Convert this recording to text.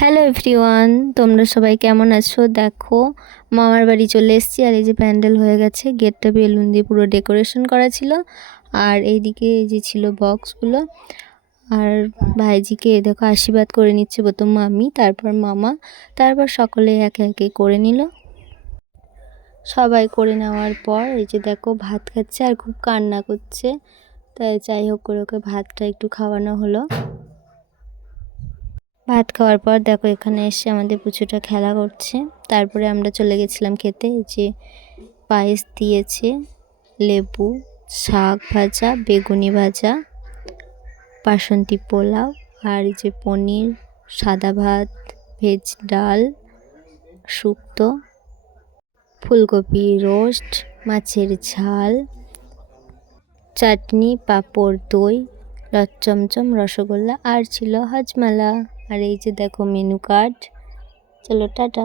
Hello everyone, তোমরা সবাই কেমন আছো? দেখো, মামার বাড়ি চলে এসেছি। আর এই যে প্যান্ডেল হয়ে গেছে, গেটটা বেলুন দিয়ে পুরো ডেকোরেশন করা ছিল। আর এইদিকে এই যে ছিল বক্সগুলো। আর ভাইজিকে দেখো আশীর্বাদ করে নিচ্ছে, প্রথম মামি, তারপর মামা, তারপর সকলে একে একে করে নিল। সবাই করে নেওয়ার পর এই যে দেখো ভাত খাচ্ছে আর খুব কান্না করছে। তাই যাই হোক করে ওকে ভাতটা একটু খাওয়ানো হলো। ভাত খাওয়ার পর দেখো এখানে এসে আমাদের পুচুটা খেলা করছে। তারপরে আমরা চলে গেছিলাম খেতে। এই যে পায়েস দিয়েছে, লেবু, শাক ভাজা, বেগুনি ভাজা, বাসন্তী পোলাও, আর এই যে পনির, সাদা ভাত, ভেজ ডাল, শুক্তো, ফুলকপি রোস্ট, মাছের ঝাল, চাটনি, পাঁপড়, দই, চমচম, রসগোল্লা, আর ছিল হজমালা। আর এই যে দেখো মেনু কার্ড। চলো টাটা।